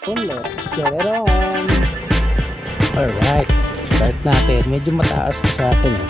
So let's get it on. Alright, start natin. Medyo mataas to sa akin eh.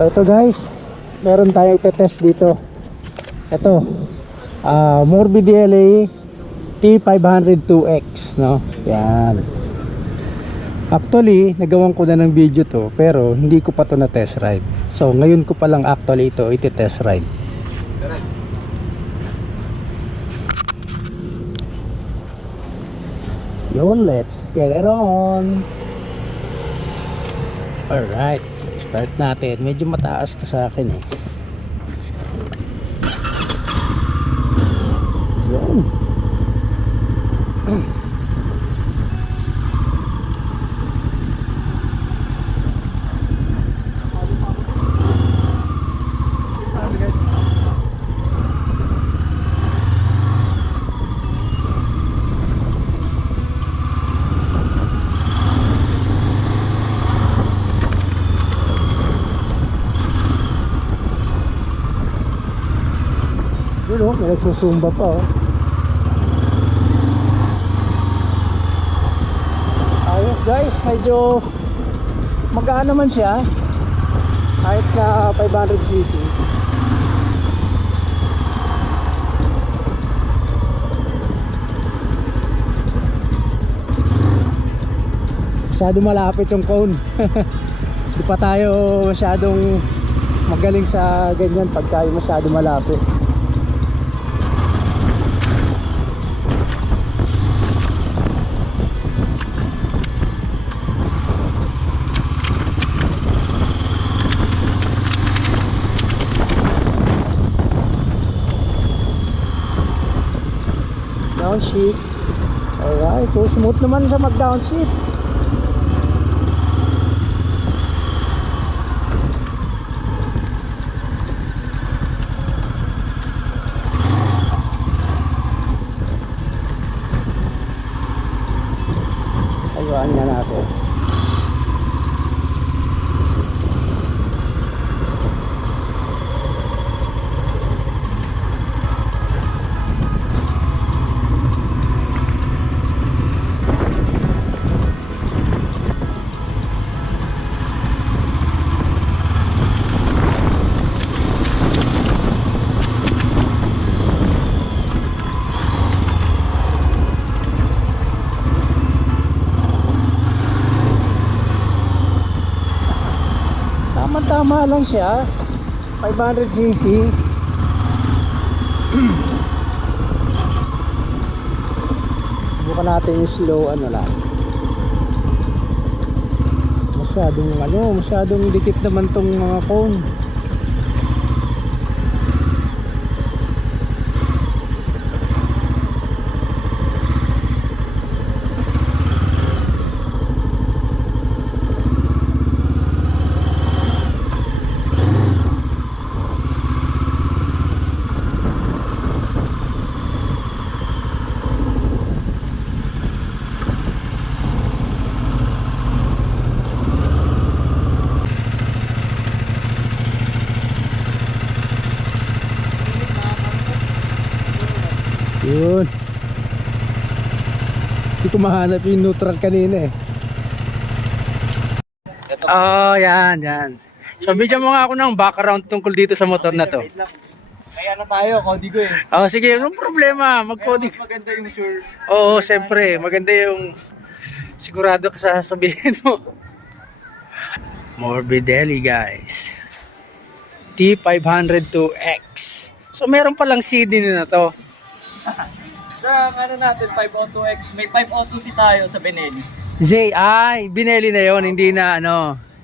So ito guys, meron tayong test dito. Ito, Morbi DLA T502X, no? Yan. Actually, nagawan ko na ng video to, pero hindi ko pa to na test ride. So ngayon ko pa lang actually ito iti-test ride. Yun, let's get it on. Alright, start natin. Medyo mataas to sa akin eh. Yun. Yun oh, may nagsusumba pa oh. Ayos guys, medyo magaan naman siya kahit na 500cc. Masyado malapit yung cone. Di pa tayo masyadong magaling sa ganyan pag tayo masyado malapit. Downshift. Alright, so smooth naman siya mag downshift. Ayuan nga natin. Tama lang siya, 500cc. Subukan natin yung slow ano lang. Masyadong dikit naman tong mga cone. Yun. Hindi ko mahanap yung neutral kanina eh. Oh, yan. So, bigyan mo nga ako ng background tungkol dito sa motor na to. Kaya na tayo, Codigo eh. Oh, sige, anong problema? Mag-coding. Mas maganda yung sure. Oo, siyempre. Maganda yung sigurado ka sa sasabihin mo. Morbidelli, guys. T502X. So, meron palang CD na to. Sir, ang ano natin, 502X, may 502C tayo sa Benelli. Binelli na yon, hindi na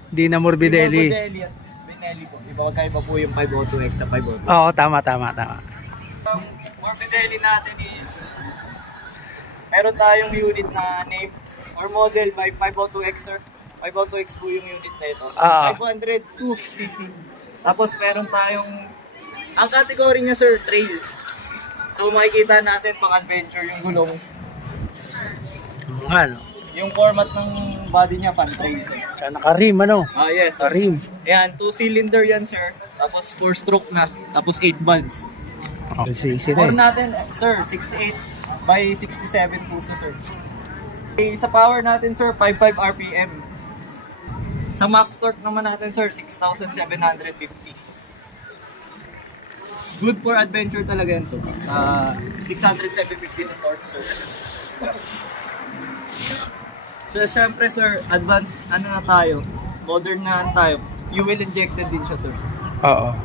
hindi na Morbidelli. Morbidelli at Benelli po. Iba magkaiba po yung 502X sa 502. Oo, tama. Ang Morbidelli natin is, meron tayong unit na name or model by 502X, sir. 502X po yung unit na ito. 502cc. Tapos meron tayong, ang category niya, sir, trail. So makikita natin pang adventure yung gulong. Ano? Yung format ng body niya pan trail. Tsaka naka-rim, Yes, sir. Naka-rim. Ayan, 2-cylinder yan, sir. Tapos 4-stroke na. Tapos 8 valves. Easy na Power natin, sir, 68 by 67 po siya, sir. Okay, sa power natin, sir, 55 RPM. Sa max torque naman natin, sir, 6,750. Good for adventure talaga yan, sir. 6,750 sa torque, sir. So, syempre, sir, advanced, na tayo, modern na tayo. Fuel injected din siya, sir. Oo.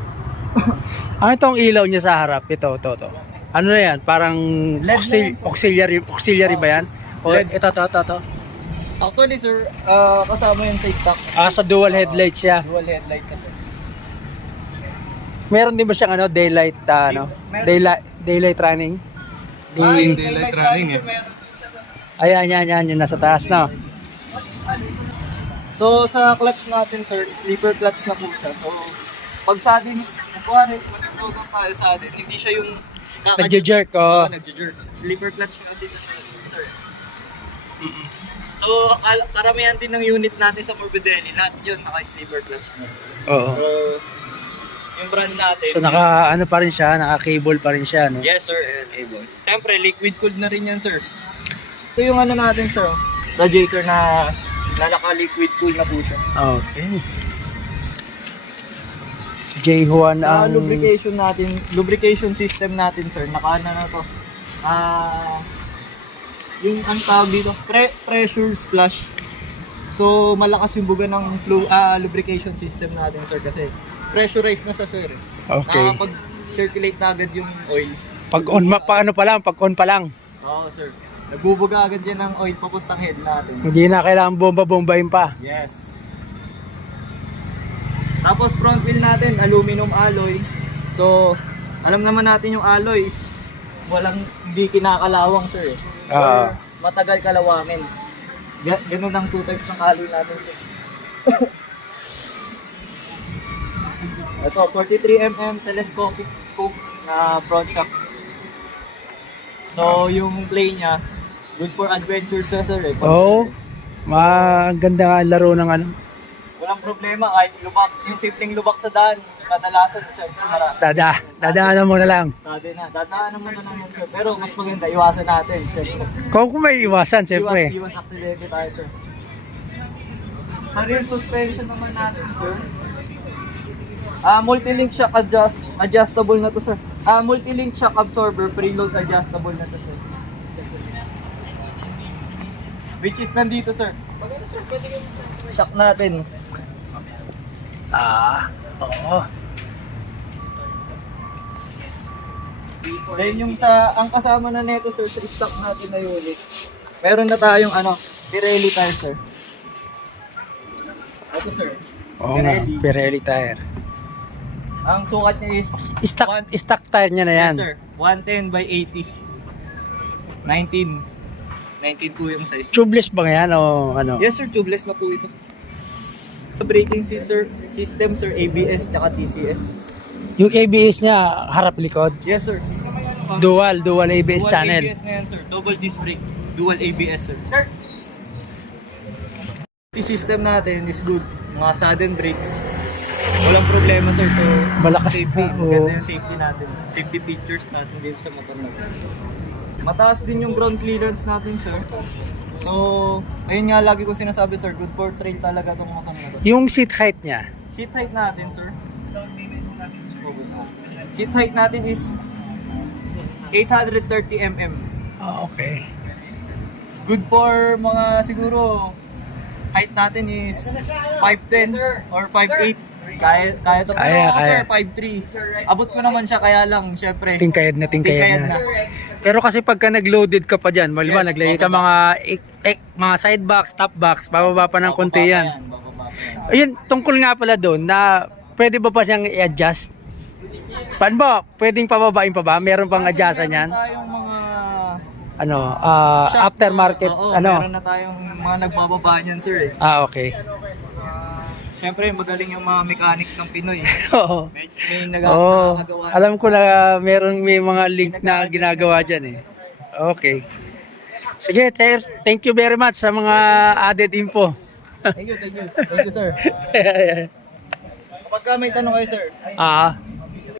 Ano itong ilaw niya sa harap? Ito. Ano na yan? Parang LED auxiliary ba yan? O, LED. ito. Actually, sir, kasama yan sa stock. Sa dual headlights siya. Dual headlights, sir. Meron din ba siyang daylight, Meron. daylight running? Yung daylight running, eh. Ayan, yung nasa taas, no? So, sa clutch natin, sir, sleeper clutch na po siya. So, pag sudden, mag-slow down tayo sudden, hindi siya yung Nagje-jerk, oh. Nagje-jerk. Sleeper clutch kasi siya, sir. So, karamihan din ng unit natin sa Morbidelli, lahat yun naka-sleeper clutch na, sir. Oo. So, yung brand natin So, pa rin siya, naka-cable pa rin siya, no? yes, sir, and able. Siyempre, liquid cooled na rin yan, sir. Ito yung natin, sir, radiator na naka-liquid cool na po siya. Okay. J1 Sa ang... lubrication system natin, sir, na to. Yung ang tawag dito, pressure splash. So, malakas yung buga ng lubrication system natin, sir, kasi pressurized na sa sir. Okay. Nakakapag-circulate na agad yung oil. Pag on pa lang. Oo, sir. Nagbubuga agad yan ng oil papuntang head natin. Hindi na kailangan bomba-bombahin pa. Yes. Tapos front wheel natin, aluminum alloy. So, alam naman natin yung alloy is hindi kinakalawang, sir. Or matagal kalawangin. Ganun ang 2 types ng alloy natin, sir. Ito, 43mm telescopic scope na front shock. So, yung play niya, good for adventure, sir, eh. Maganda nga ang laro ng Walang problema, kahit lubak, yung simpleng lubak sa daan, kadalasan, sir, dadaanan mo na lang. Dadaanan mo na lang yan, sir. Pero mas maganda, iwasan natin, sir. Kung may iwasan, siyempre. Iwas aksidente tayo, sir. Sa rear suspension naman natin, sir. Multi-link shock adjustable na to, sir. Multi-link shock absorber, preload adjustable na to, sir. Which is nandito, sir. Shock natin. Oo. Then yung ang kasama na neto, sir, sa stock natin na unit. Meron na tayong Pirelli tire, sir. Ito, sir. Oo nga, Pirelli tire. Ang sukat niya is Stock tire niya na yan. yes, sir. 110 by 80. 19 po yung size. Tubeless ba yan o ano? Yes, sir. Tubeless na po ito. Braking system, sir. ABS tsaka TCS. Yung ABS niya, harap-likod. Yes, sir. Dual ABS channel. ABS na yan, sir. Double disc brake. Dual ABS, sir. Sir! The system natin is good. Mga sudden brakes. Walang problema, sir. So, Malakas safety. na, Maganda yung safety natin. Safety features natin din sa motor natin. Mataas din yung ground clearance natin, sir. So, ayun nga lagi ko sinasabi, sir. Good for trail talaga itong motor na to. Yung seat height niya. Seat height natin, sir. Seat height natin is 830 mm. Okay. Good for mga siguro height natin is 5'10 or 5'8. Kaya to. Kaya, Pero ako, kaya. sir, 5'3". Abot ko naman siya, kaya lang, syempre. Tingkayad na. Pero kasi pagka nag-loaded ka pa dyan, maliban, naglagay ka mga side box, top box, bababa pa ng konti yan. Bababa pa yan. Ayun, tungkol nga pala doon na pwede ba pa siyang i-adjust? Paano ba? Pwedeng pababain pa ba? Meron pang adjustan yan? Meron tayong mga shop Aftermarket, na, meron na tayong mga nagbababa niyan, sir. Okay. Siyempre, magaling yung mga mechanic ng Pinoy. Oo. May Oo. nagagawa. Alam ko na may mga link na ginagawa dyan eh. Okay. Sige, sir. Thank you very much sa mga added info. Thank you, sir. Kapag may tanong kayo, sir.